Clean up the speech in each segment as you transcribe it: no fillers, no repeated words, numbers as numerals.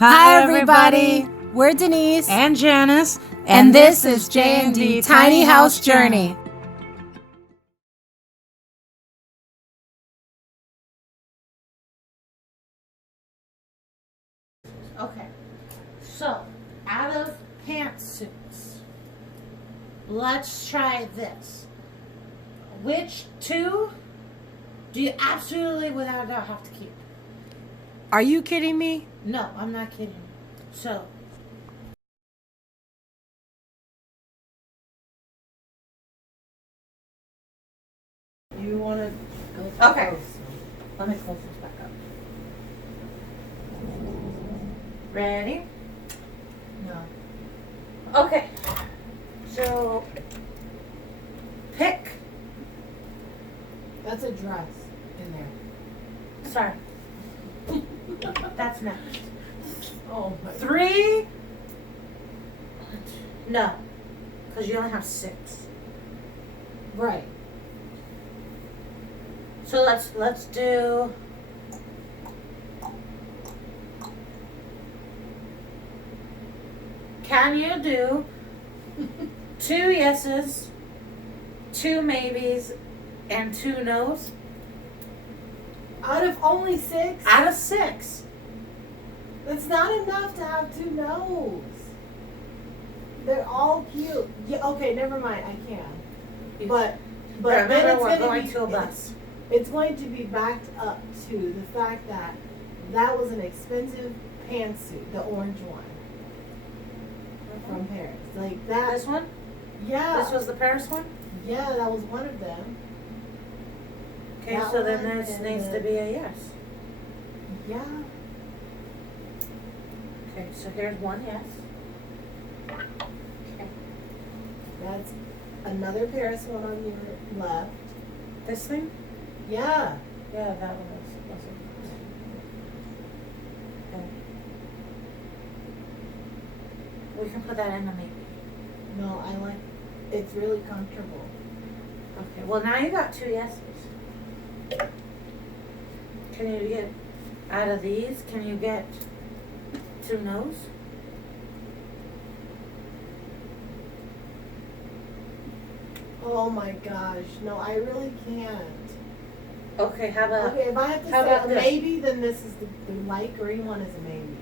Hi everybody, we're Denise and Janice, and this is J&D Tiny House Journey. Okay, so out of pantsuits, let's try this. Which two do you absolutely without a doubt have to keep? Are you kidding me? No, I'm not kidding. So, You want to go okay. Let me close this back up. Ready? No. Okay. So, pick. That's a dress in there. Sorry. That's next. Oh, my. 3. No, because you only have 6. Right. So let's do. Can you do 2 yeses, 2 maybes, and 2 nos? Out of only 6? Out of 6. That's not enough to have 2 no's. They're all cute. Yeah, okay, never mind. I can. But then remember, it's we're going going to a bus. It's going to be backed up to the fact that that was an expensive pantsuit, the orange one from Paris. Like that. This one? Yeah. This was the Paris one? Yeah, that was one of them. Okay, That so then one this and needs the- to be a yes. Yeah. Okay, so here's one yes. Okay. That's another Paris one on your left. This thing? Yeah. Yeah, that one wasn't. Okay. We can put that in the maybe. No, I like. It's really comfortable. Okay, well now you got 2 yeses. Can you get, out of these, can you get 2 no's? Oh my gosh. No, I really can't. Okay, how about, Okay, if I have to how say about a this? maybe, then this is the light green one is a maybe.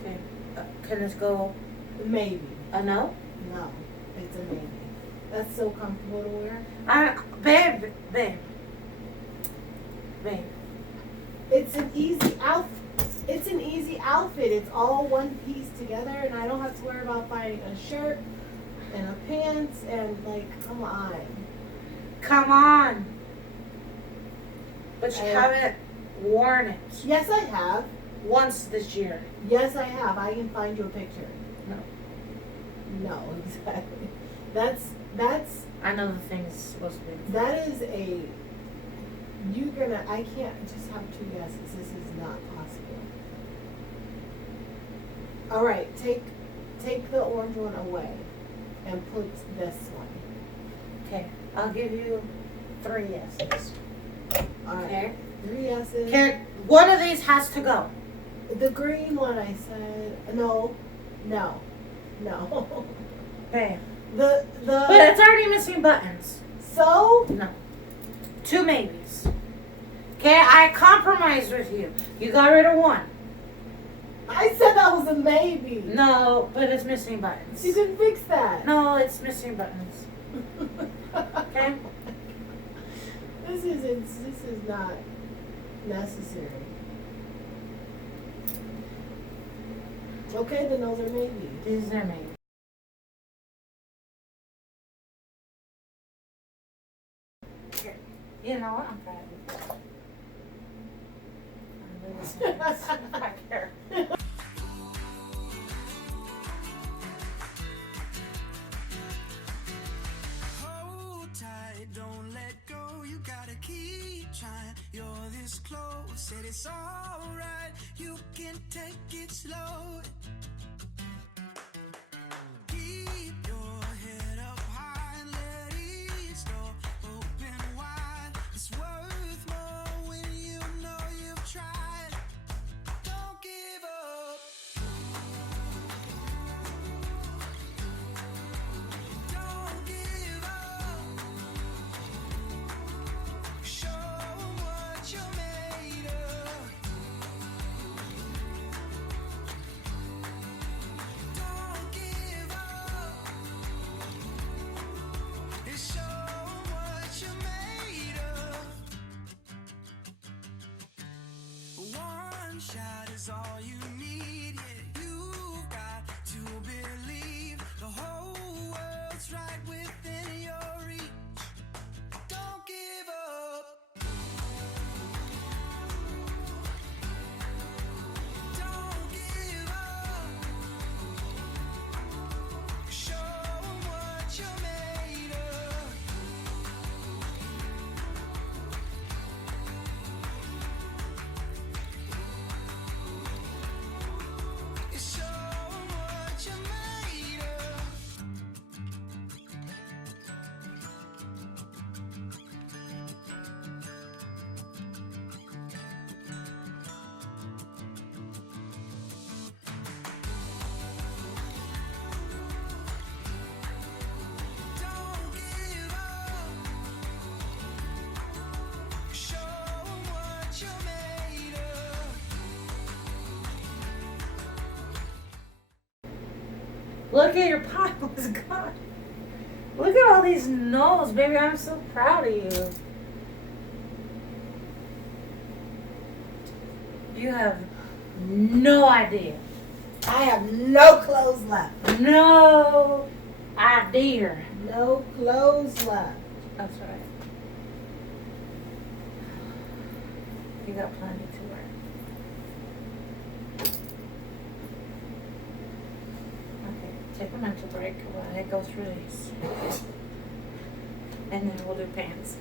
okay, can this go Maybe. a no? No, it's a maybe. That's so comfortable to wear. Babe. It's an easy outfit. It's an easy outfit. It's all one piece together, and I don't have to worry about finding a shirt and a pants and like, come on. Come on. But you I- haven't worn it Yes, I have. once this year. Yes, I have. I can find you a picture. No. No, exactly. That's I know the thing's supposed to be. that is a. You're gonna. I can't just have 2 guesses. This is not possible. All right, take the orange one away, and put this one. Okay, I'll give you 3 yeses. All right, Okay. 3 yeses. One of these has to go. The green one, I said no. Bam. The But it's already missing buttons. so No. 2 maybes. Okay, I compromised with you. You got rid of 1. I said that was a maybe. No, but it's missing buttons. You can fix that. No, it's missing buttons. Okay? This is not necessary. Okay, then those are maybe. These are maybes. Here. You know what? I'm proud of you. Back here. Hold tight, don't let go. You gotta keep trying. You're this close, said it's alright. You can take it slow. Keep your head up high and let each door open wide. It's worth more when you know you've tried. Don't give up. is all you need. Yeah, you've got to believe the whole world's right within your reach. Don't give up. Don't give up. Show 'em what you're made of. Show 'em what you're made of. Don't give up. Show 'em what you're made of. Look at your pile is gone. Look at all these no's, baby. I'm so proud of you. You have no idea. I have no clothes left. No idea. No clothes left. That's right. You got plenty to wear. Okay, take a mental break while I go through these. And then we'll do pants.